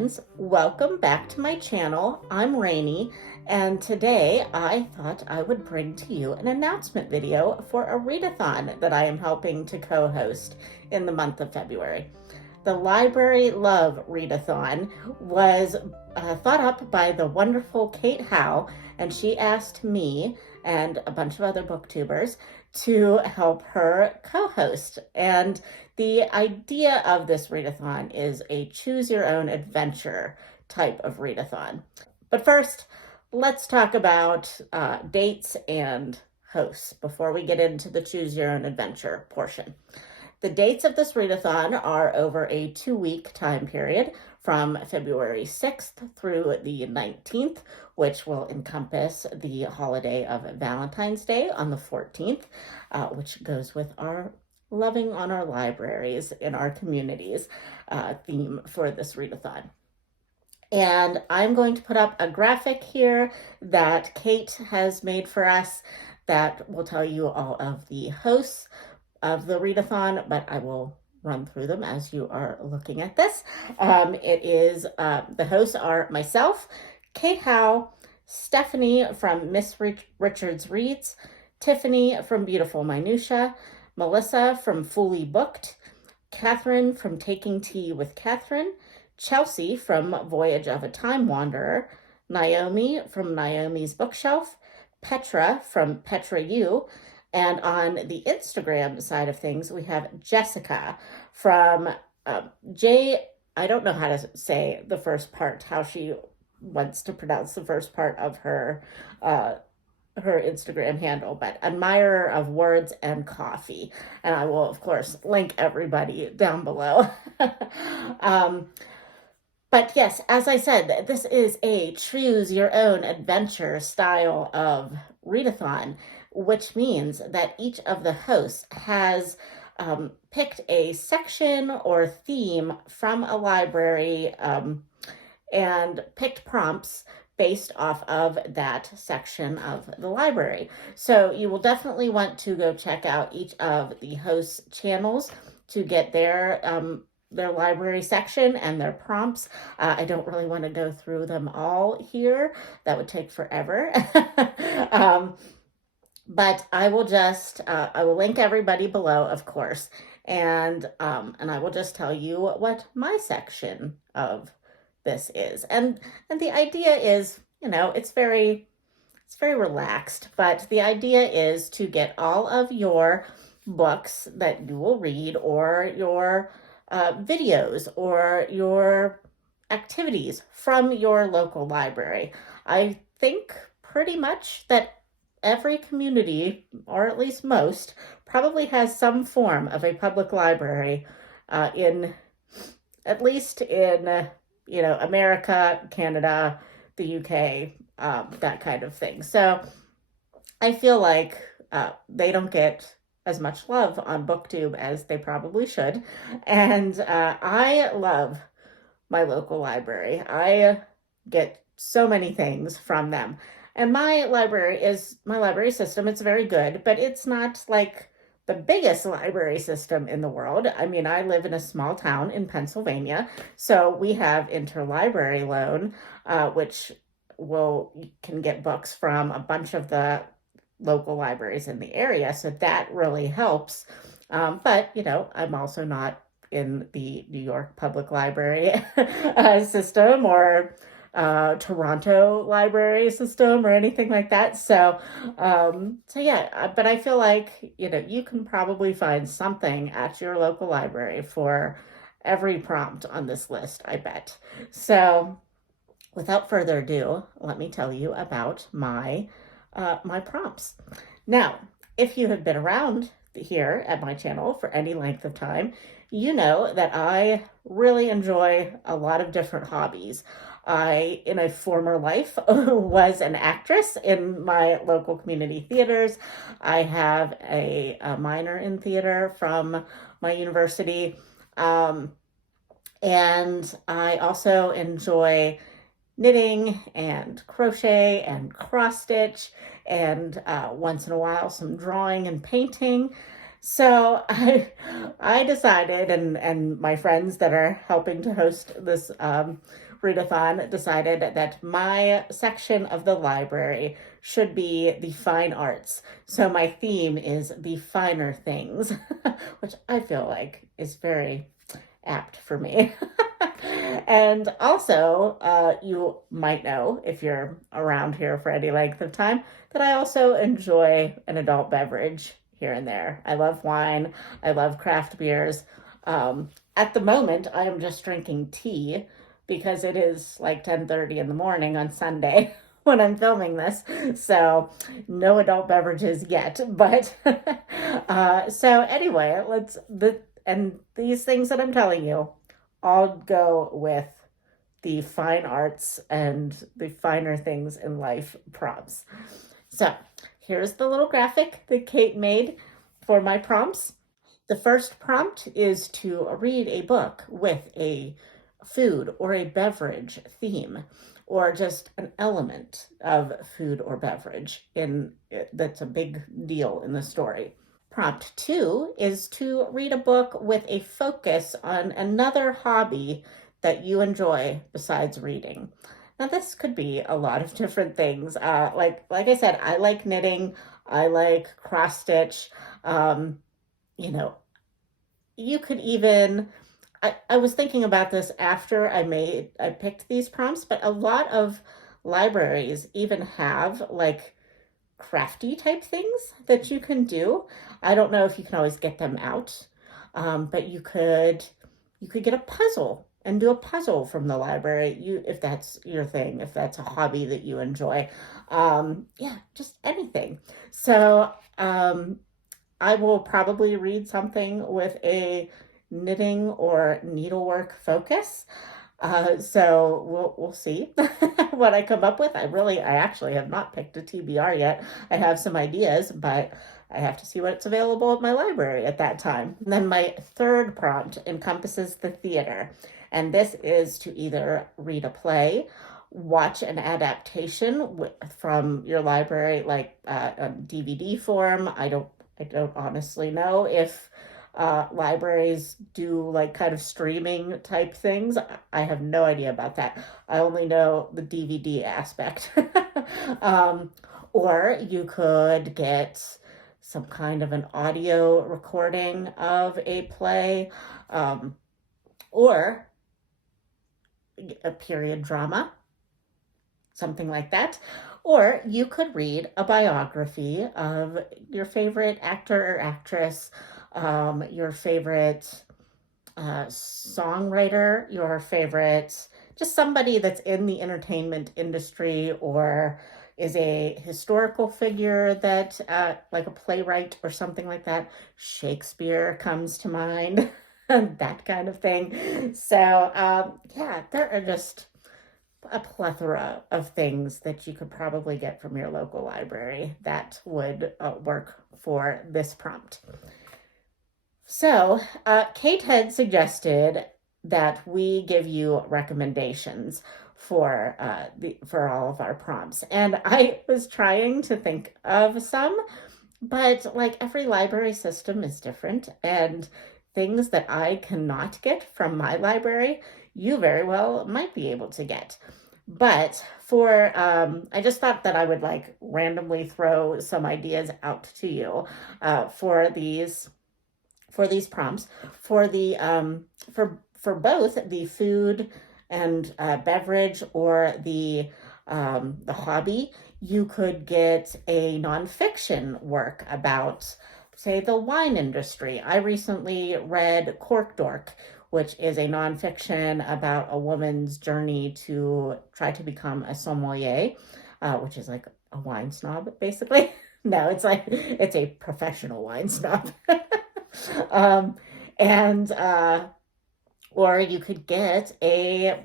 friends, welcome back to my channel. I'm Rainey, and today I thought I would bring to you an announcement video for a readathon that I am helping to co-host in the month of February. The Library Love Readathon was thought up by the wonderful Kate Howe, and she asked me and a bunch of other booktubers to help her co-host. And the idea of this readathon is a choose your own adventure type of readathon. But first, let's talk about dates and hosts before we get into the choose your own adventure portion. The dates of this readathon are over a 2-week time period from February 6th through the 19th, which will encompass the holiday of Valentine's Day on the 14th, which goes with our loving on our libraries in our communities theme for this readathon. And I'm going to put up a graphic here that Kate has made for us that will tell you all of the hosts of the readathon, but I will run through them as you are looking at this. The hosts are myself, Kate Howe, Stephanie from Miss Richards Reads, Tiffany from Beautiful Minutia, Melissa from Fully Booked, Catherine from Taking Tea with Catherine, Chelsea from Voyage of a Time Wanderer, Naomi from Naomi's Bookshelf, Petra from Petra U, and on the Instagram side of things, we have Jessica from I don't know how to say the first part, how she wants to pronounce the first part of her Instagram handle, but Admirer of Words and Coffee. And I will, of course, link everybody down below. But yes, as I said, this is a choose your own adventure style of readathon, which means that each of the hosts has picked a section or theme from a library and picked prompts based off of that section of the library. So you will definitely want to go check out each of the hosts' channels to get their library section and their prompts. I don't really want to go through them all here. That would take forever. But I will just, I will link everybody below, of course, and I will just tell you what my section of this is. And the idea is, it's very relaxed, but the idea is to get all of your books that you will read or your videos or your activities from your local library. I think pretty much that every community, or at least most, probably has some form of a public library at least in America, Canada, the UK, that kind of thing. So I feel like they don't get as much love on BookTube as they probably should. And I love my local library. I get so many things from them. And my library system. It's very good, but it's not like the biggest library system in the world. I mean, I live in a small town in Pennsylvania, so we have interlibrary loan, which you can get books from a bunch of the local libraries in the area, so that really helps. But, I'm also not in the New York Public Library system or Toronto library system or anything like that. So yeah, but I feel like, you can probably find something at your local library for every prompt on this list, I bet. So without further ado, let me tell you about my prompts. Now, if you have been around here at my channel for any length of time, you know that I really enjoy a lot of different hobbies. I, in a former life, was an actress in my local community theaters. I have a minor in theater from my university. And I also enjoy knitting and crochet and cross stitch and once in a while some drawing and painting. So I decided, and my friends that are helping to host this Readathon decided that my section of the library should be the fine arts. So my theme is the finer things, which I feel like is very apt for me. And also, you might know if you're around here for any length of time that I also enjoy an adult beverage here and there. I love wine. I love craft beers. At the moment, I am just drinking tea because it is like 10:30 in the morning on Sunday when I'm filming this. So no adult beverages yet. But so anyway, and these things that I'm telling you all go with the fine arts and the finer things in life prompts. So here's the little graphic that Kate made for my prompts. The first prompt is to read a book with a food or a beverage theme, or just an element of food or beverage that's a big deal in the story. Prompt 2 is to read a book with a focus on another hobby that you enjoy besides reading. Now, this could be a lot of different things. Like I said, I like knitting. I like cross stitch. You know, you could even, I was thinking about this after I picked these prompts, but a lot of libraries even have like crafty type things that you can do. I don't know if you can always get them out, but you could get a puzzle and do a puzzle from the library. If that's your thing, if that's a hobby that you enjoy, yeah, just anything. So I will probably read something with a knitting or needlework focus. So we'll see what I come up with. I actually have not picked a TBR yet. I have some ideas, but I have to see what's available at my library at that time. And then my third prompt encompasses the theater. And this is to either read a play, watch an adaptation from your library, like a DVD form. I don't honestly know if libraries do like kind of streaming type things. I have no idea about that. I only know the DVD aspect. Or you could get some kind of an audio recording of a play, or a period drama, something like that. Or you could read a biography of your favorite actor or actress, your favorite songwriter, your favorite, just somebody that's in the entertainment industry or is a historical figure that, like a playwright or something like that. Shakespeare comes to mind, that kind of thing. So, yeah, there are just a plethora of things that you could probably get from your local library that would work for this prompt. So, Kate had suggested that we give you recommendations for all of our prompts, and I was trying to think of some, but like every library system is different, and things that I cannot get from my library, you very well might be able to get. But for I just thought that I would like randomly throw some ideas out to you for these prompts for the for both the food and beverage or the hobby. You could get a nonfiction work about, say, the wine industry. I recently read Cork Dork, which is a nonfiction about a woman's journey to try to become a sommelier, which is like a wine snob, basically. No, it's a professional wine snob. And or you could get a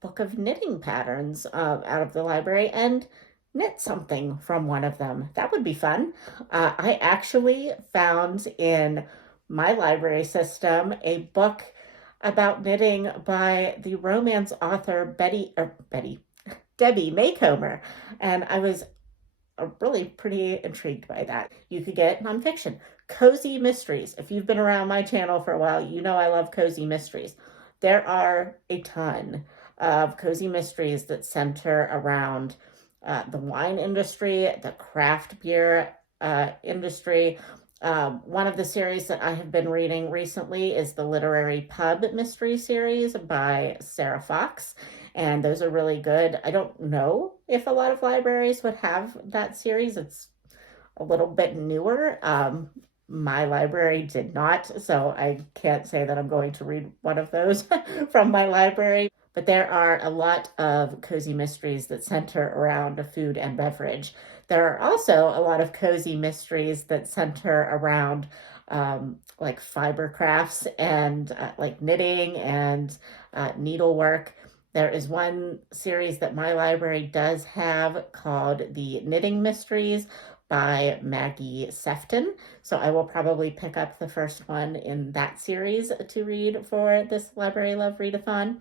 book of knitting patterns out of the library and knit something from one of them. That would be fun. I actually found in my library system a book about knitting by the romance author Debbie Maycomer, and I was really pretty intrigued by that. You could get nonfiction, cozy mysteries. If you've been around my channel for a while, you know I love cozy mysteries. There are a ton of cozy mysteries that center around the wine industry, the craft beer industry. One of the series that I have been reading recently is the Literary Pub Mystery Series by Sarah Fox, and those are really good. I don't know if a lot of libraries would have that series. It's a little bit newer. My library did not, so I can't say that I'm going to read one of those from my library. But there are a lot of cozy mysteries that center around food and beverage. There are also a lot of cozy mysteries that center around like fiber crafts and like knitting and needlework. There is one series that my library does have called The Knitting Mysteries by Maggie Sefton. So I will probably pick up the first one in that series to read for this Library Love Readathon.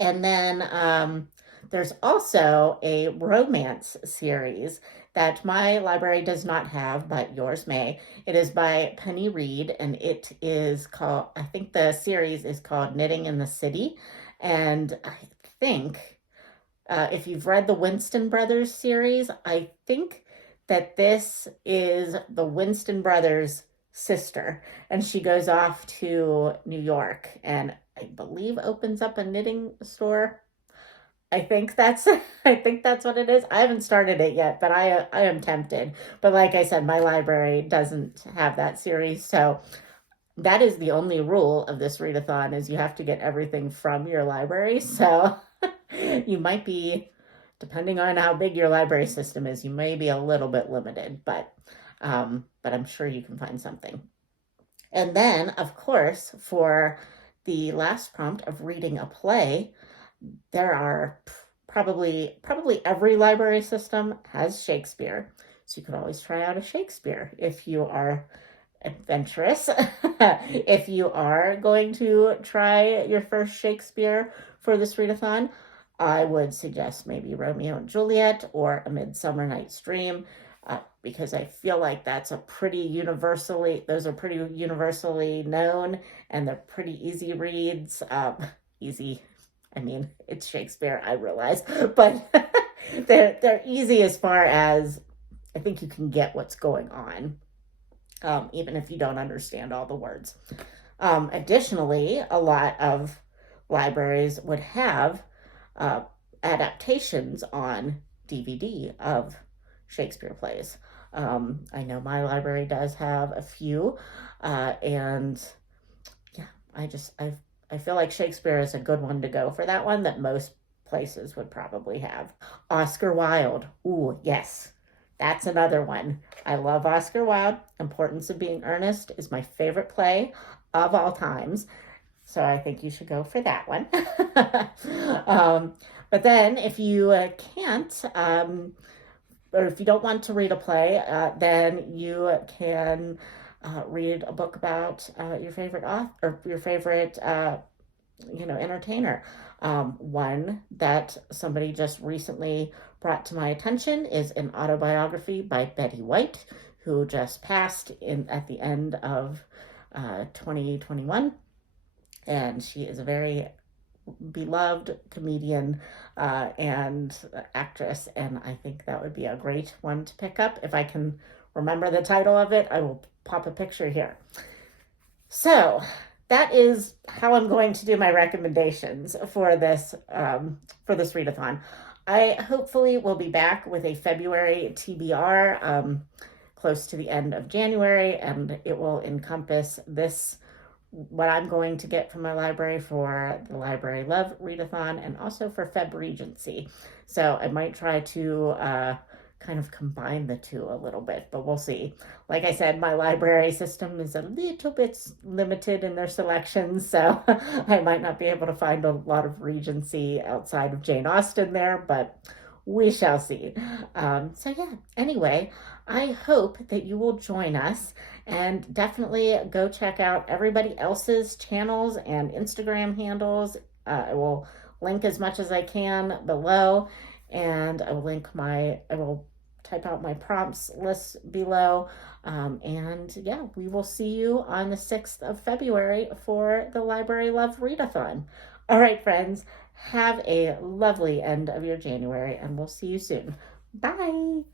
And then there's also a romance series that my library does not have, but yours may. It is by Penny Reed, and it is called, I think the series is called Knitting in the City. And I think if you've read the Winston Brothers series, I think that this is the Winston Brothers' sister, and she goes off to New York and I believe opens up a knitting store. I think that's I think that's what it is. I haven't started it yet, but I am tempted. But like I said, my library doesn't have that series, so that is the only rule of this readathon is you have to get everything from your library. So you might be, depending on how big your library system is, you may be a little bit limited, but I'm sure you can find something. And then, of course, for the last prompt of reading a play, there are probably every library system has Shakespeare. So you could always try out a Shakespeare if you are adventurous. If you are going to try your first Shakespeare for this readathon, I would suggest maybe Romeo and Juliet or A Midsummer Night's Dream, because I feel like those are pretty universally known, and they're pretty easy reads. Easy, I mean, it's Shakespeare, I realize, but they're easy as far as I think you can get what's going on, even if you don't understand all the words. Additionally, a lot of libraries would have adaptations on DVD of Shakespeare plays. I know my library does have a few, and yeah, I feel like Shakespeare is a good one to go for that one that most places would probably have. Oscar Wilde. Ooh, yes. That's another one. I love Oscar Wilde. Importance of Being Earnest is my favorite play of all times. So I think you should go for that one. But then if you can't, or if you don't want to read a play, then you can read a book about your favorite author or your favorite, entertainer. One that somebody just recently brought to my attention is an autobiography by Betty White, who just passed at the end of 2021. And she is a very beloved comedian and actress, and I think that would be a great one to pick up. If I can remember the title of it, I will pop a picture here. So that is how I'm going to do my recommendations for this readathon. I hopefully will be back with a February TBR close to the end of January, and it will encompass what I'm going to get from my library for the Library Love Readathon and also for Feb Regency. So I might try to kind of combine the two a little bit, but we'll see. Like I said, my library system is a little bit limited in their selections, so I might not be able to find a lot of Regency outside of Jane Austen there, but we shall see. So yeah, anyway, I hope that you will join us, and definitely go check out everybody else's channels and Instagram handles. I will link as much as I can below, and I will type out my prompts list below. And yeah, we will see you on the 6th of February for the Library Love Readathon. All right, friends, have a lovely end of your January, and we'll see you soon. Bye.